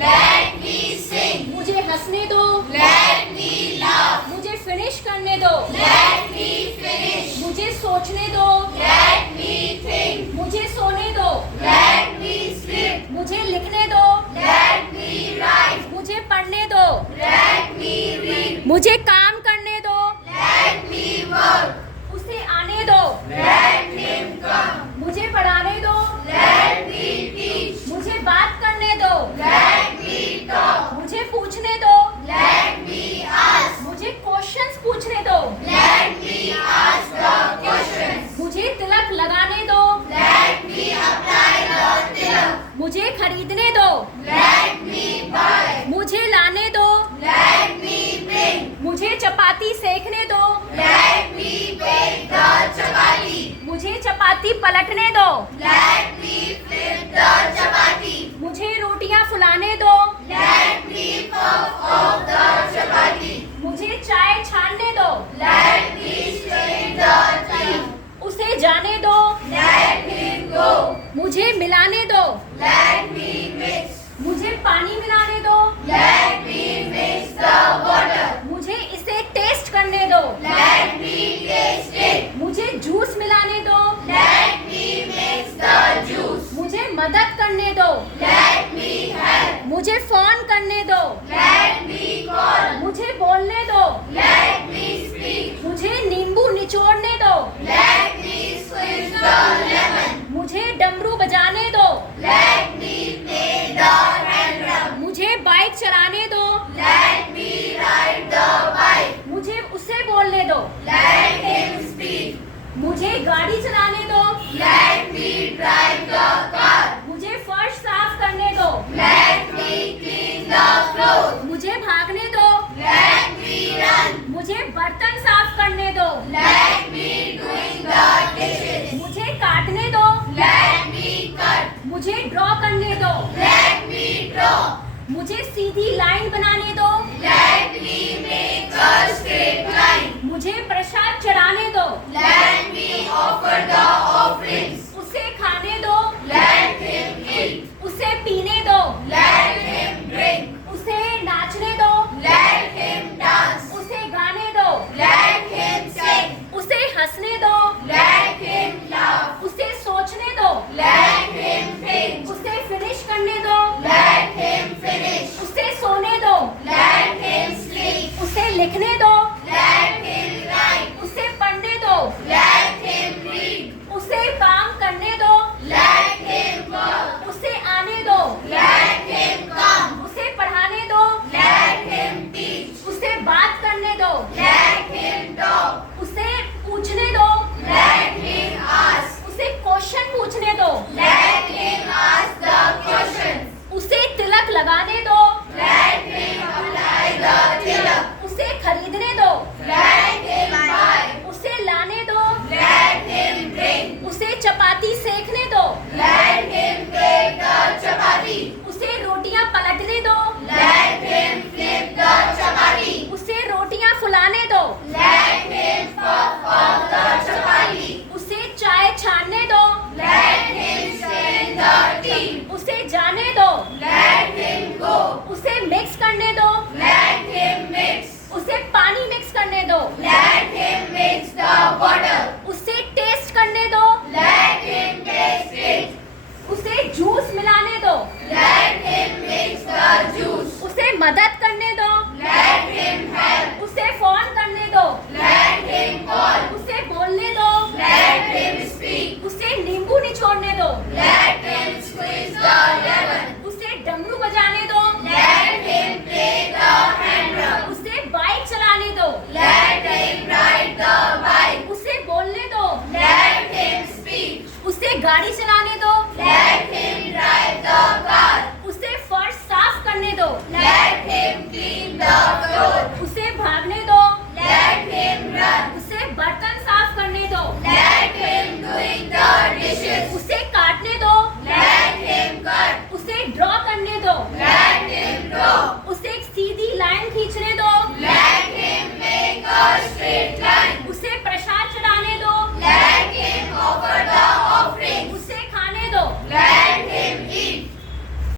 Let me sing. मुझे हंसने दो, Let me laugh. मुझे फिनिश करने दो, Let me finish. मुझे सोचने दो, Let me think. मुझे सोने दो, Let me sleep. मुझे लिखने दो, Let me write. मुझे पढ़ने दो, Let me read. मुझे काम करने दो, Let me work. उसे आने दो, Let him come. मुझे पढ़ाने दो, Let me teach. मुझे बात करने दो, Let me talk. मुझे पूछने दो, Let me ask. मुझे क्वेश्चंस पूछने दो, Let me ask the questions. मुझे तिलक लगाने दो, Let me apply the tilak. मुझे खरीदने दो, Let me buy. मुझे लाने दो, Let me bring. मुझे चपाती सेकने दो, Let me bake the chapati. मुझे चपाती पलटने दो, Let me flip the chapati. मुझे रोटियां फुलाने दो, Let me puff off the chapati. मुझे चाय छानने दो, Let me strain the tea. उसे जाने दो, Let him go. मुझे मिलाने दो, Let me mix. मुझे पानी मिलाने दो, Let me mix the water. मुझे इसे टेस्ट करने दो, Let me taste it. मुझे जूस मिलाने दो, Let me mix the juice. मुझे मदद करने दो, Let me help. मुझे फोन करने दो, Let me call. मुझे बोलने दो, Let me speak. मुझे नींबू निचोड़ने दो, Let me squeeze the lemon. मुझे डमरू बजाने दो, Let me play the hand drum. मुझे बाइक चलाने दो, Let me ride the bike. मुझे उसे बोलने दो, Let him speak. मुझे गाड़ी चलाने दो, Let me drive the car. मुझे फर्श साफ करने दो, Let me clean the floor. मुझे भागने दो, Let me run. मुझे बर्तन साफ करने दो, Let me doing the dishes. मुझे काटने दो, Let me cut. मुझे ड्रॉ करने दो, Let me draw. मुझे सीधी लाइन बनाने दो, Let me make a straight line. मुझे प्रसाद चढ़ाने दो, Let me offer the offerings. उसे खाने दो, Let him eat. उसे पीने दो, Let him drink. उसे नाचने दो, Let him dance. उसे गाने दो, Let him sing. उसे हंसने दो, Let him laugh. उसे सोचने दो, Let him think. उसे फिनिश करने दो, Let him finish. उसे सोने दो, Let him sleep. उसे लिखने दो, Let him write. उसे पढ़ने दो, Let him read. उसे काम करने दो, Let him work. उसे आने दो, Let him come. उसे पढ़ाने दो, Let him teach. उसे बात करने दो, Let him talk. उसे पूछने दो, Let him ask. उसे क्वेश्चन पूछने दो, Let him ask the questions. उसे तिलक लगाने दो, Let him apply the tilak. उसे खरीदने दो, Let him buy. उसे लाने दो, Let him bring. उसे चपाती सेकने दो, Let him bake the chapati. उसे रोटियां पलटने दो, Let him flip the chapati. उसे रोटियां फुलाने दो, Let him puff off the chapati. उसे चाय छानने दो, Let him strain the tea. उसे जाने दो, Let him go. उसे मिक्स करने दो, Let him mix. उसे पानी मिक्स करने दो, Let him mix the water. उसे टेस्ट करने दो, Let him taste it. उसे जूस मिलाने दो, Let him mix the juice. उसे मदद